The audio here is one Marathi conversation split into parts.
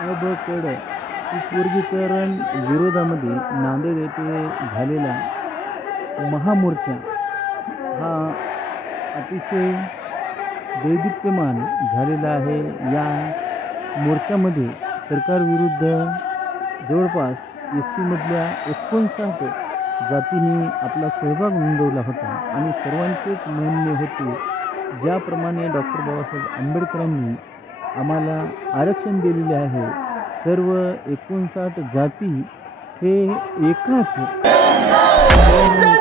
कडे वर्गीकरण विरोधामध्ये नांदेड येथे झालेला महामोर्चा हा अतिशय दैदिप्यमान झालेला आहे। या मोर्चामध्ये सरकारविरुद्ध जवळपास एससीमधल्या 59 जातींनी आपला सहभाग नोंदवला होता आणि सर्वांचेच म्हणणे होते, ज्याप्रमाणे डॉक्टर बाबासाहेब आंबेडकरांनी आम्हाला आरक्षण दिलेले आहे, सर्व 59 जाती हे एकाच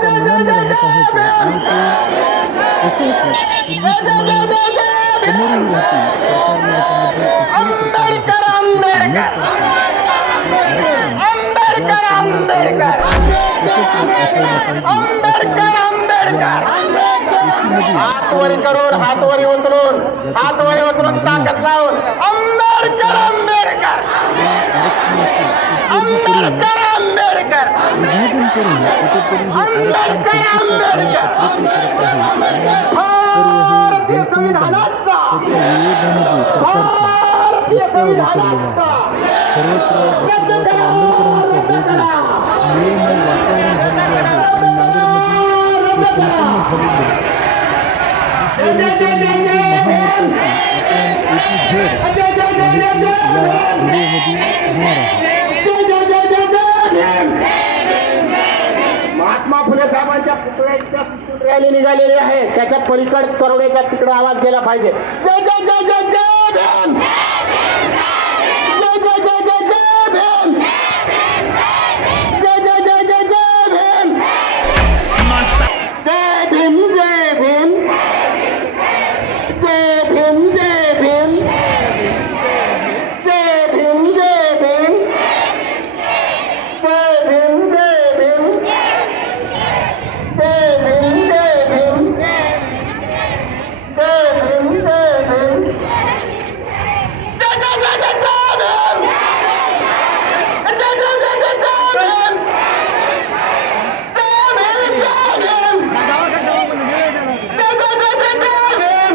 मनाने राहत आहेत आणि ते तसेच पूर्वीप्रमाणे समोरून राहतील। सरकारने याच्यामध्ये कुठल्याही प्रकारे हस्तक्षेप न करता हात वर करून हात वर उचलून ताकद लावून आंबेडकर आंबेडकर आंबेडकर आंबेडकर विभाजन करून कुठेतरी हे आरक्षण भारतीय संविधानाचा भारतीय संविधानाचा सर्वत्र डॉक्टर बाबासाहेब आंबेडकरांचा जयजय निर्माण महात्मा फुले साहेबांच्या पुतळ्याच्या रॅली निघालेली आहे, त्याच्या पलीकड करोडेचा तिकडे आवाज गेला पाहिजे। जय जय जय जय जय भीम, जय जय जय जय जय भीम, जय जय जय जय जय भीम, जय भीम जय भीम, जय भीम जय भीम, जय भीम जय भीम, जय भीम जय भीम, जय भीम जय भीम, जय भीम जय भीम, जय जय जय जय जय भीम, जय जय जय जय जय भीम, जय भीम जय भीम, जय जय जय जय भीम,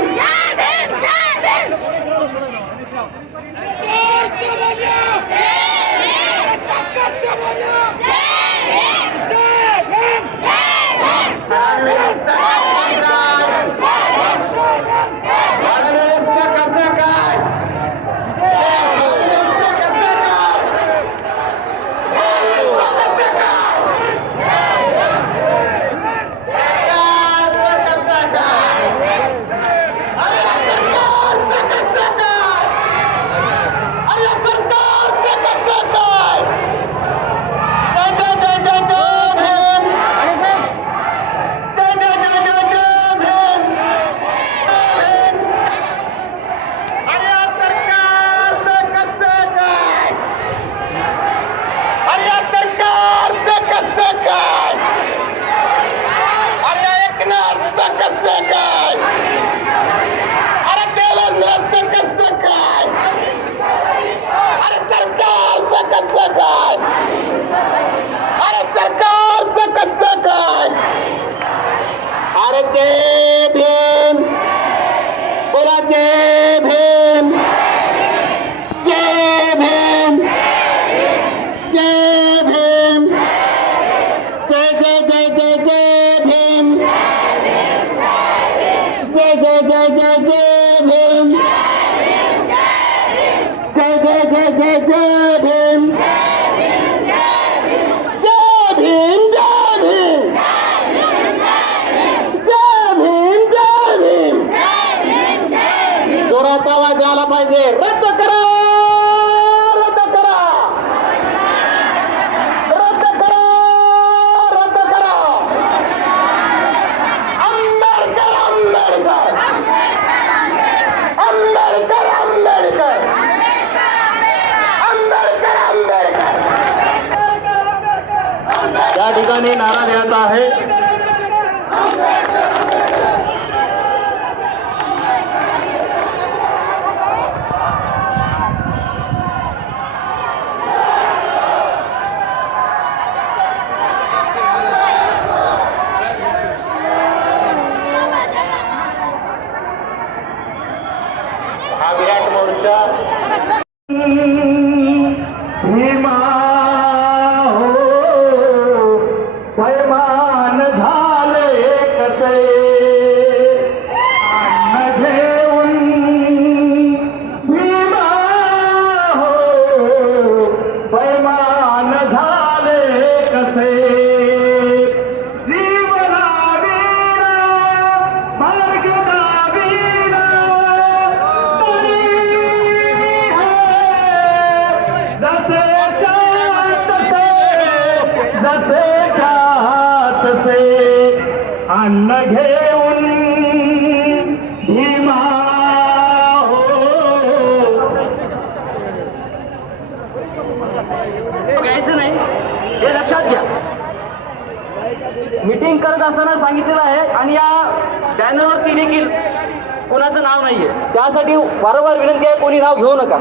जय भीम, बोला जय भीम, जय भीम, जय भीम, जय जय जय जय जय भीम, जय जय जय जय जय भीम, जय जय जय जय जय भीम, जय भीम जय भीम, जोरात आवाज आला पाहिजे। रद्द करा, रद्द करा, रद्द करा, रद्द करा, आंबेडकर आंबेडकर आंबेडकर आंबेडकर आंबेडकर आंबेडकर या ठिकाणी नारा देण्यात आहे। हा विराट मोर्चा जसे तसे अन्न घेऊन भीमा हो. घ्यायचं नाही हे लक्षात घ्या. मीटिंग करत असताना सांगितलेलं आहे आणि या बॅनरवरती देखील कोणाचं नाव नाहीये. त्यासाठी वारंवार विनंती आहे, कोणी नाव घेऊ नका.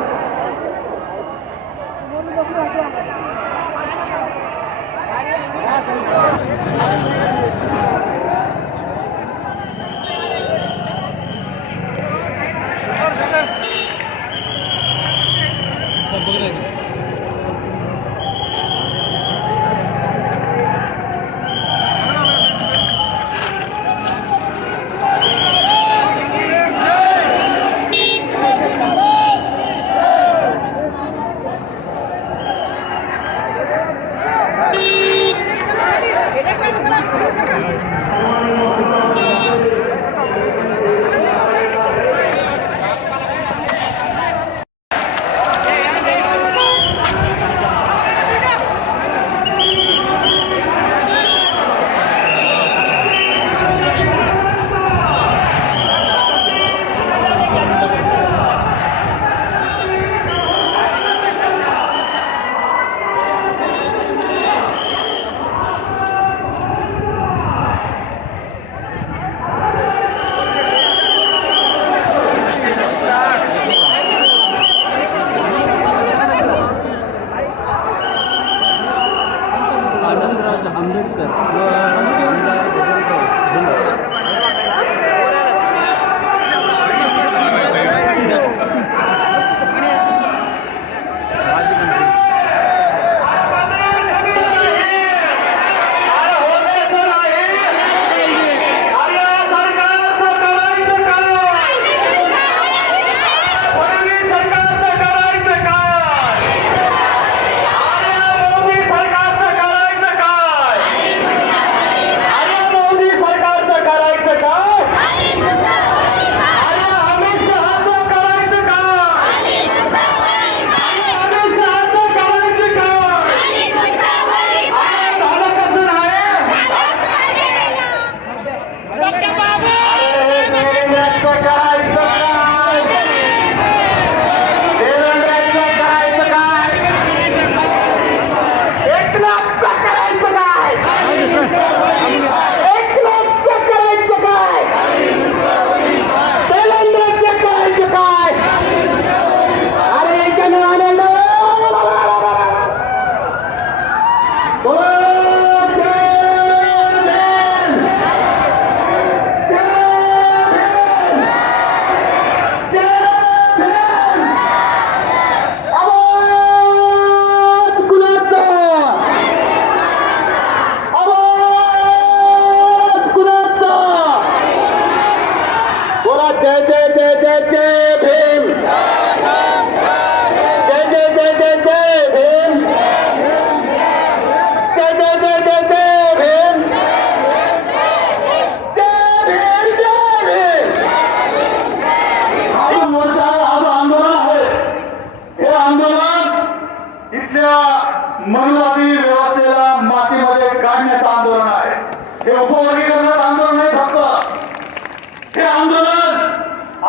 आंबेडकर व मनवादी व्यवस्थेला मातीमध्ये काढण्याचं आंदोलन आहे. हे उपवर्गीकरणाचं आंदोलन नाही फक्त. हे आंदोलन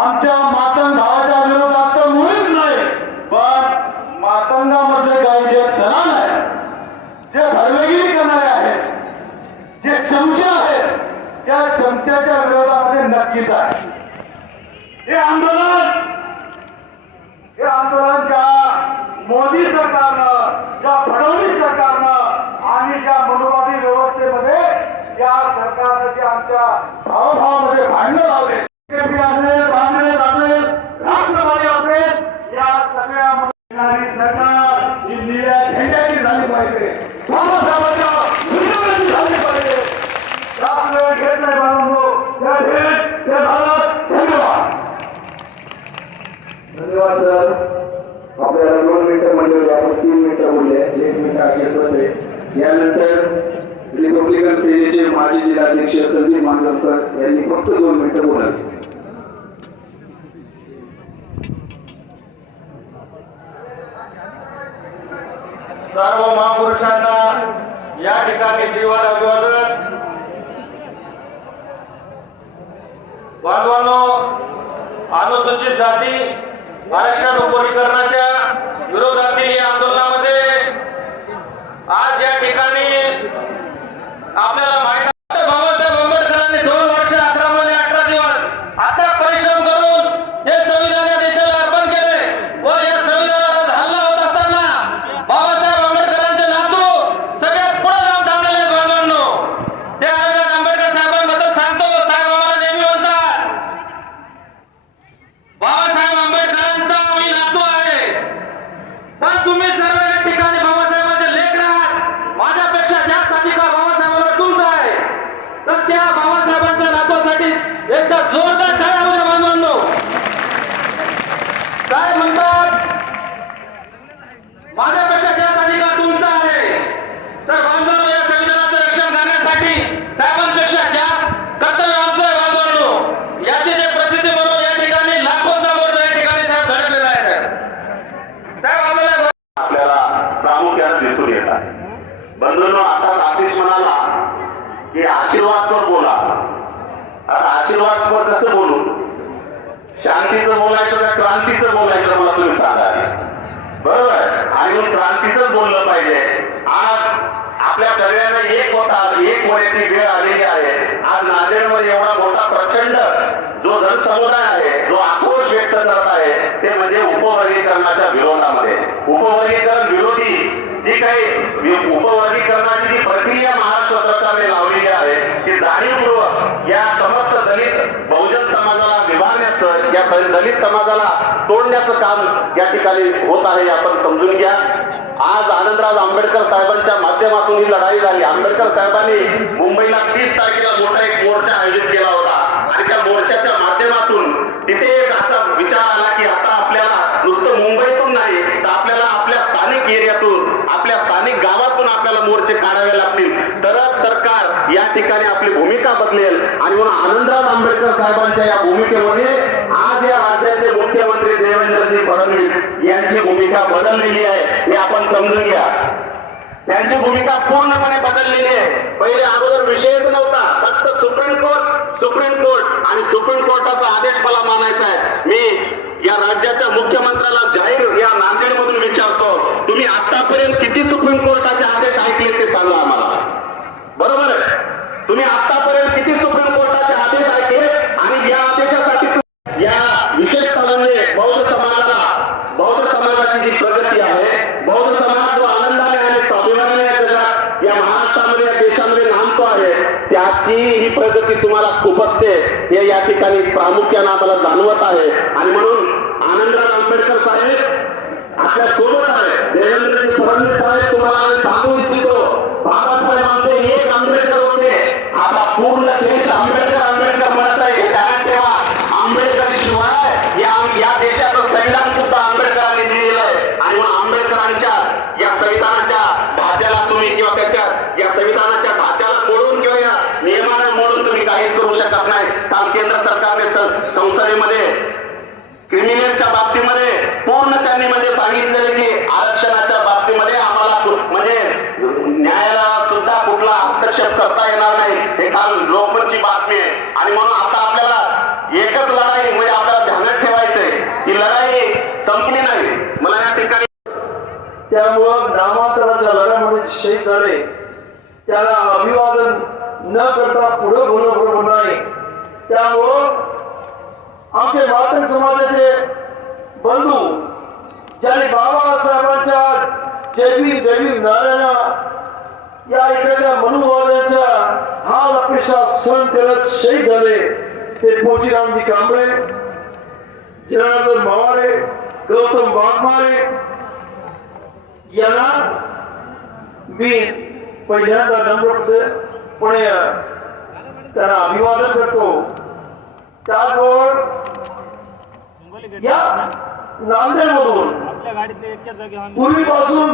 आमच्या मातंग भावाच्या विरोधात तर मुळीच नाही, पण मातंगामधले काही जे जनान आहेत, जे भरवेगिरी करणारे आहेत, जे चमचे आहेत, त्या चमच्याच्या विरोधामध्ये नक्कीच आहे. हे आंदोलन ज्या मोदी सरकारनं, ज्या फडणवीस सरकारनं आणि ज्या मनोवादी व्यवस्थेमध्ये या सरकारने जे आमच्या भावभावामध्ये भांडणं लावले, असेल, काँग्रेस असेल, राष्ट्रवादी असेल, या सगळ्या सरकार ही निळ्या झेंड्याची झाली पाहिजे, बाबासाहेबांच्या विरोधाची झाली पाहिजे. जास्त वेळ घेत नाही बाळांनो. जय हिंद, जय भारत. धन्यवाद. धन्यवाद सर. आपल्याला 2 मिनिटं म्हणले होते, आपण 3 मिनिटं बोलले. 1 मिनिट अखेर होते. यानंतर रिपब्लिकन सेनेचे माजी जिल्हाध्यक्ष संदीप मांजरकर यांनी फक्त 2 मिनिटं बोलावी. सर्व महापुरुषांना या ठिकाणी जीवन अभिवादन बांधवांनो, अनुसूचित जाती आरक्षण उपरीकरणाच्या विरोधातील या आंदोलनामध्ये आज या ठिकाणी आपल्याला माहिती आहे बाबासाहेब आंबेडकरांनी 2 वर्ष 11 महिने 18 दिवस अथक परिश्रम करून हे संविधान या देशाला अर्पण केले व या संविधानावर हल्ला होत असताना बाबासाहेब आंबेडकरांचे नातू सगळ्यात पुढे जाऊन थांबलेले आहेत बांधवांनो. ते आंबेडकर साहेबांबद्दल सांगतो. साहेब आम्हाला नेहमी म्हणतात बाबासाहेब आंबेडकरांचा आम्ही नातू आहे, पण तुम्ही सर्व या ठिकाणी बाबासाहेबांचे लेख आहात. माझ्यापेक्षा जास्त अधिकार बाबासाहेबांना तुमचा आहे, तर त्या बाबासाहेबांच्या नातवासाठी एकदा जोरदार टाळ्या होऊ द्या बांधवांनो. काय म्हणतात माझ्यापेक्षा जास्त अधिकार तुमचा आहे, तर बांधवांनो या संविधानाचं रक्षण करण्यासाठी साहेबांपेक्षा जास्त कर्तव्य आमचं आहे बांधवांनो. याची जे प्रसिद्धी म्हणून या ठिकाणी लाखोंचा मोर्चा या ठिकाणी साहेब धडकलेला आहे. साहेब आपल्याला प्रामुख्याने दिसून येत आहे. बंधूंनो, आता आतिश म्हणाला की आशीर्वादपर बोला. आता आशीर्वादपर कसं बोलू? शांतीचं बोलायचं का क्रांतीचं बोलायचं मला तुम्ही सांगा. बरोबर? आणि मग क्रांतीचंच बोललं पाहिजे. आज आपल्या सगळ्यांना एक होण्याची वेळ आलेली आहे. आज नांदेडमध्ये एवढा मोठा प्रचंड जो जनसमुदाय आहे, जो आक्रोश व्यक्त करत आहे, ते म्हणजे उपवर्गीकरणाच्या विरोधामध्ये. उपवर्गीकरण विरोधी जी काही उपवर्गीकरणाची जी प्रक्रिया महाराष्ट्र सरकारने लावलेली आहे, ती जाणीवपूर्वक या समस्त दलित बहुजन समाजाला विभागण्याचं, या दलित समाजाला तोडण्याचं काम या ठिकाणी होत आहे. आपण समजून घ्या. आज आनंदराव आंबेडकर साहेबांच्या माध्यमातून ही लढाई झाली. आंबेडकर साहेबांनी मुंबईला 30 तारखेला मोठा एक मोर्चा आयोजित केला होता आणि त्या मोर्चाच्या माध्यमातून तिथे एक असा विचार आला की आता आपल्याला नुसतं मुंबईतून नाही, तर आपल्याला आपल्या स्थानिक एरियातून, आपल्या स्थानिक गावातून आपल्याला मोर्चे काढावे लागतील, तरच सरकार या ठिकाणी आपली भूमिका बदलेल. आणि म्हणून आनंदराव आंबेडकर साहेबांच्या या भूमिकेमध्ये आज या राज्याचे मुख्यमंत्री देवेंद्रजी फडणवीस यांची भूमिका बदललेली आहे, हे आपण समजून घ्या. त्यांची भूमिका पूर्णपणे बदललेली आहे. पहिले अगोदर विषयच नव्हता, फक्त सुप्रीम कोर्ट आणि सुप्रीम कोर्टाचा आदेश मला मानायचा आहे. मी या राज्याच्या मुख्यमंत्र्याला जाहीर या नांदेडमधून विचारतो, तुम्ही आतापर्यंत किती सुप्रीम कोर्टाचे आदेश ऐकले ते सांगा आम्हाला. बरोबर आहे? तुम्ही आतापर्यंत किती सुप्रीम कोर्टाचे आदेश ऐकले आणि या आदेशासाठी या विशेषतः म्हणजे बौद्ध समाजाची जी प्रगती आहे, बौद्ध समाज जो आनंदाने आणि स्वाभिमानाने या जगात, या महाराष्ट्रामध्ये, या देशामध्ये नांदतो आहे, त्याची ही प्रगती तुम्हाला खुपसते हे या ठिकाणी प्रामुख्याने आम्हाला जाणवत आहे. आणि म्हणून आनंदराव आंबेडकर साहेब आपल्या सोबत आहे. देवेंद्रजी फडणवीस साहेब, तुम्हाला आम्ही सांगू इच्छितो, बाबासाहेबांचे एक आंबेडकर होते, आता पूर्ण देश आंबेडकर म्हणत आहे. हे ध्यानात ठेवा. आंबेडकर शिवाय या देशाचं संविधान सुद्धा आंबेडकरांनी दिलेलं आहे. आणि म्हणून आंबेडकरांच्या या संविधानाच्या ढाच्याला तुम्ही किंवा त्याच्या या संविधानाच्या ढाच्याला मोडून किंवा या नियमाने मोडून तुम्ही काहीच करू शकत नाही. कारण केंद्र सरकारने संसदेमध्ये क्रिमिनलच्या बाबतीमध्ये पूर्ण त्यांनी म्हणजे सांगितलेलं की आरक्षणाच्या बाबतीमध्ये आम्हाला म्हणजे न्यायालयाला सुद्धा कुठला हस्तक्षेप करता येणार नाही. हे काल लोकमतची बातमी आहे. आणि म्हणून आता आपल्याला एकच लढाई म्हणजे आपल्याला ध्यानात ठेवायचंय, ही लढाई संपली नाही. मला या ठिकाणी त्यामुळं नामांतराच्या लढ्यामध्ये शहीद झाले त्याला अभिवादन न करता पुढे बोलणं बरोबर नाही. त्यामुळं आमचे मातंग समाजाचे बंधू ज्यांनी बाबासाहेबांच्या जैविक नारायण या इकडच्या मनुवाद्यांच्या हाल अपेक्षा सहन करत शहीद झाले, ते पोचीरामजी कांबळे, जनार्दन मवारे, गौतम वाघमारे यांना मी पहिल्यांदा नम्रपणे त्यांना अभिवादन करतो. त्याचबरोबर या नांदेडमधून पूर्वीपासून